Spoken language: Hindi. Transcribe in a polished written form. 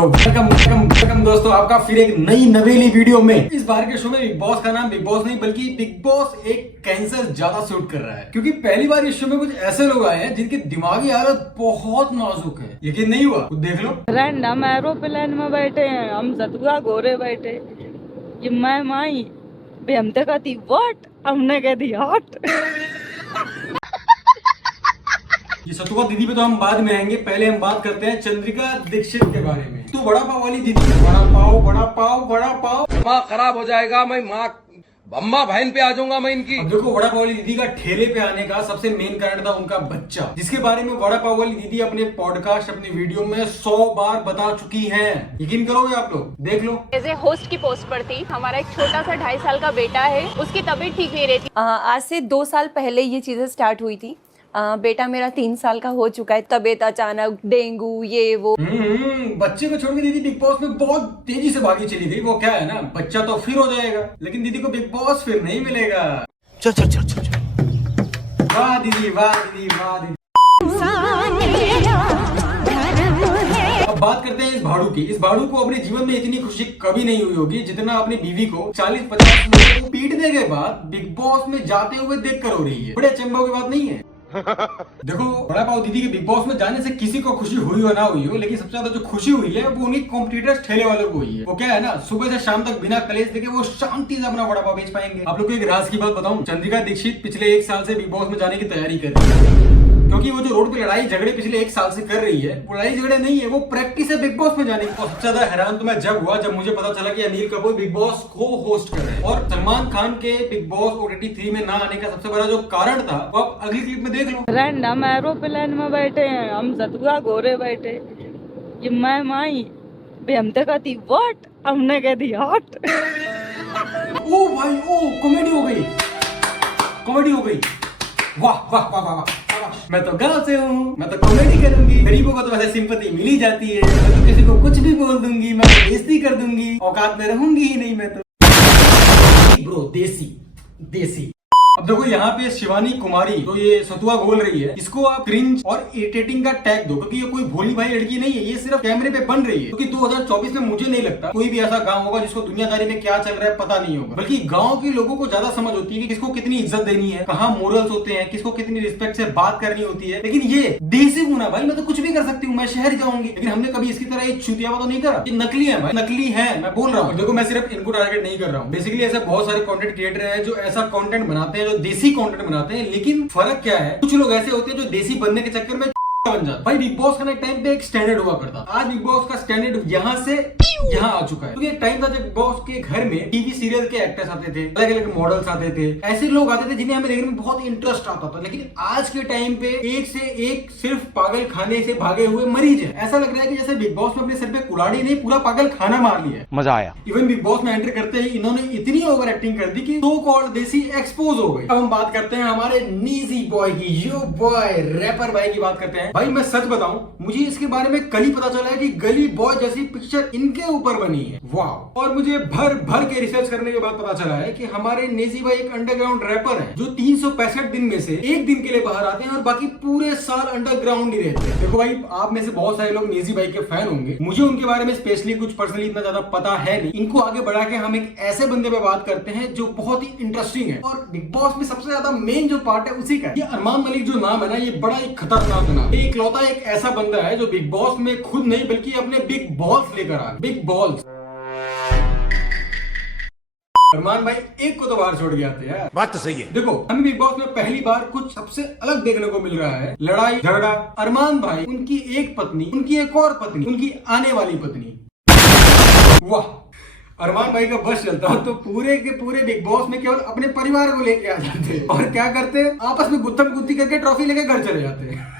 वेलकम दोस्तों, आपका फिर एक नई नवेली वीडियो में। इस बार के शो में बिग बॉस का नाम बिग बॉस नहीं बल्कि बिग बॉस एक कैंसर ज्यादा सूट कर रहा है, क्योंकि पहली बार इस शो में कुछ ऐसे लोग आए हैं जिनकी दिमागी हालत बहुत नाजुक है। यकीन नहीं हुआ? देख लो। रैंडम एरोप्लेन में बैठे हैं हम, सतुआ गोरे बैठे, ये मैं माई बे हम तो कहती व्हाट, हमने कह दी हॉट। ये सतुआ दीदी पे तो हम बाद में आएंगे, पहले हम बात करते हैं चंद्रिका दीक्षित के बारे में। तो बड़ा पाव वाली दीदी, बड़ा पाव दिमाग खराब हो जाएगा, मैं माँ अम्मा बहन पे आ जाऊंगा मैं इनकी। अब देखो, वड़ा पाव वाली दीदी का ठेले पे आने का सबसे मेन कारण था उनका बच्चा, जिसके बारे में वड़ा पाव वाली दीदी अपने पॉडकास्ट, अपनी वीडियो में 100 बार बता चुकी हैं। यकीन करोगे आप लोग? देख लो। एज ए होस्ट की पोस्ट पर थी। हमारा एक छोटा सा 2.5 साल का बेटा है, उसकी तबीयत ठीक नहीं रहती। आज से 2 साल पहले ये चीजें स्टार्ट हुई थी। बेटा मेरा 3 साल का हो चुका है, तबीयत अचानक, डेंगू, ये वो। बच्चे को छोड़ के दीदी बिग बॉस में बहुत तेजी से भागी चली गई। वो क्या है ना, बच्चा तो फिर हो जाएगा, लेकिन दीदी को बिग बॉस फिर नहीं मिलेगा। चल वाह दीदी, वाह दीदी, वाह दीदी। अब बात करते हैं इस भाड़ू की। इस भाड़ू को अपने जीवन में इतनी खुशी कभी नहीं हुई होगी जितना अपनी बीवी को 40-50 लोगों को पीटने के बाद बिग बॉस में जाते हुए देख कर हो रही है। बड़े अचंभव की बात नहीं है? देखो, बड़ा पाव दीदी के बिग बॉस में जाने से किसी को खुशी हुई हो ना हुई हो, लेकिन सबसे ज्यादा जो खुशी हुई है वो उन्हीं कॉम्पिटिटर्स ठेले वालों को हुई है। वो क्या है ना, सुबह से शाम तक बिना कलेश देखे वो शांति से अपना वड़ा पाव बेच पाएंगे। आप लोग को एक राज की बात बताऊं, चंद्रिका दीक्षित पिछले 1 साल से बिग बॉस में जाने की तैयारी कर रही है, क्योंकि वो जो रोड पे लड़ाई झगड़े पिछले 1 साल से कर रही है, वो लड़ाई झगड़े नहीं है, वो प्रैक्टिस है बिग बॉस में जाने की। और सबसे ज्यादा हैरान तो मैं जब हुआ जब मुझे पता चला कि अनिल कपूर बिग बॉस को होस्ट कर रहे हैं। और सलमान खान के बिग बॉस OTT 3 में ना आने का सबसे बड़ा जो कारण था वो आप अगली क्लिप में देख लो। रैंडम एरोप्लेन में बैठे हैं हम, सतुआ गोरे बैठे, ये मैं माई बे हम तो कहती व्हाट, हमने कह दी हॉट। ओ भाई, ओ कॉमेडी हो गई, कॉमेडी हो गई। वाह वाह वाह वाह वाह। मैं तो गांव से हूँ, मैं तो कॉमेडी करूंगी। गरीबों को तो वैसे सिंपैथी मिल ही जाती है। मैं तो किसी को कुछ भी बोल दूंगी, मैं तो बेइज्जती कर दूंगी, औकात में रहूंगी ही नहीं मैं तो। ब्रो देसी देसी। अब देखो, यहाँ पे शिवानी कुमारी तो ये सतुआ बोल रही है, इसको आप क्रिंज और इरिटेटिंग का टैग दो, क्योंकि ये कोई भोली भाई लड़की नहीं है, ये सिर्फ कैमरे पे बन रही है। क्योंकि 2024 में मुझे नहीं लगता कोई भी ऐसा गांव होगा जिसको दुनियादारी में क्या चल रहा है पता नहीं होगा, बल्कि गांव के लोगों को ज्यादा समझ होती है कि किसको कितनी इज्जत देनी है, कहाँ मोरल्स होते हैं, किसको कितनी रिस्पेक्ट से बात करनी होती है। लेकिन ये देसी गुना भाई, मैं तो कुछ भी कर सकती हूँ, मैं शहर जाऊंगी, लेकिन हमने कभी इसकी तरह एक चुतियावा तो नहीं करा। ये नकली है भाई, नकली है, मैं बोल रहा हूँ। देखो, मैं सिर्फ इनको टारगेट नहीं कर रहा हूँ। बेसिकली ऐसे बहुत सारे कंटेंट क्रिएटर हैं जो ऐसा कंटेंट बनाते हैं, जो देसी कंटेंट बनाते हैं, लेकिन फर्क क्या है, कुछ लोग ऐसे होते हैं जो देसी बनने के चक्कर में बन जाते। भाई बिग बॉस का ना टाइम पे एक स्टैंडर्ड हुआ करता, आज बिग बॉस का स्टैंडर्ड यहाँ से यहाँ आ चुका है। क्योंकि एक टाइम था जब बिग बॉस के घर में टीवी सीरियल के एक्टर्स आते थे, अलग अलग मॉडल्स आते थे, ऐसे लोग आते थे जिन्हें हमें देखने में बहुत इंटरेस्ट आता था। लेकिन आज के टाइम पे एक से एक सिर्फ पागल खाने से भागे हुए मरीज है। ऐसा लग रहा है कि जैसे बिग बॉस में अपने सर पे कुल्हाड़ी नहीं, पूरा पागल खाना मार लिया। मजा आया। इवन बिग बॉस में एंटर करते ही इन्होंने इतनी ओवर एक्टिंग कर दी कि सो कॉल्ड देसी एक्सपोज हो गई। अब हम बात करते हैं हमारे नीजी बॉय की, यो बॉय रैपर भाई की बात करते हैं। भाई मैं सच बताऊं, मुझे इसके बारे में कल ही पता चला है कि गली बॉय जैसी पिक्चर इनके ऊपर बनी है। वाह। और मुझे भर भर के रिसर्च करने के बाद पता चला है कि हमारे नेजी भाई एक अंडरग्राउंड रैपर है जो 365 दिन में से एक दिन के लिए बाहर आते हैं और बाकी पूरे साल अंडरग्राउंड ही रहते हैं। देखो भाई, आप में से बहुत सारे लोग नेजी भाई के फैन होंगे, मुझे उनके बारे में स्पेशली कुछ पर्सनली इतना ज्यादा पता है नहीं। इनको आगे बढ़ा के हम एक ऐसे बंदे पे बात करते हैं जो बहुत ही इंटरेस्टिंग है और बिग बॉस में सबसे ज्यादा मेन जो पार्ट है उसी का। ये अरमान मलिक जो नाम है ना, ये बड़ा ही खतरनाक नाम है। इकलौता एक ऐसा बंदा है जो बिग बॉस में खुद नहीं बल्कि अपने बिग बॉल्स लेकर आ, बिग बॉल्स। अरमान भाई एक को तो बाहर छोड़ के आते हैं, बात तो सही है। देखो, हमें बिग बॉस में पहली बार कुछ सबसे अलग देखने को मिल रहा है। लड़ाई झगड़ा, अरमान भाई, उनकी एक पत्नी, उनकी एक और पत्नी, उनकी आने वाली पत्नी। वाह। अरमान भाई का बस चलता तो पूरे के पूरे बिग बॉस में केवल अपने परिवार को लेके आ जाते और क्या करते, आपस में गुत्थम गुत्थी करके ट्रॉफी लेके घर चले जाते।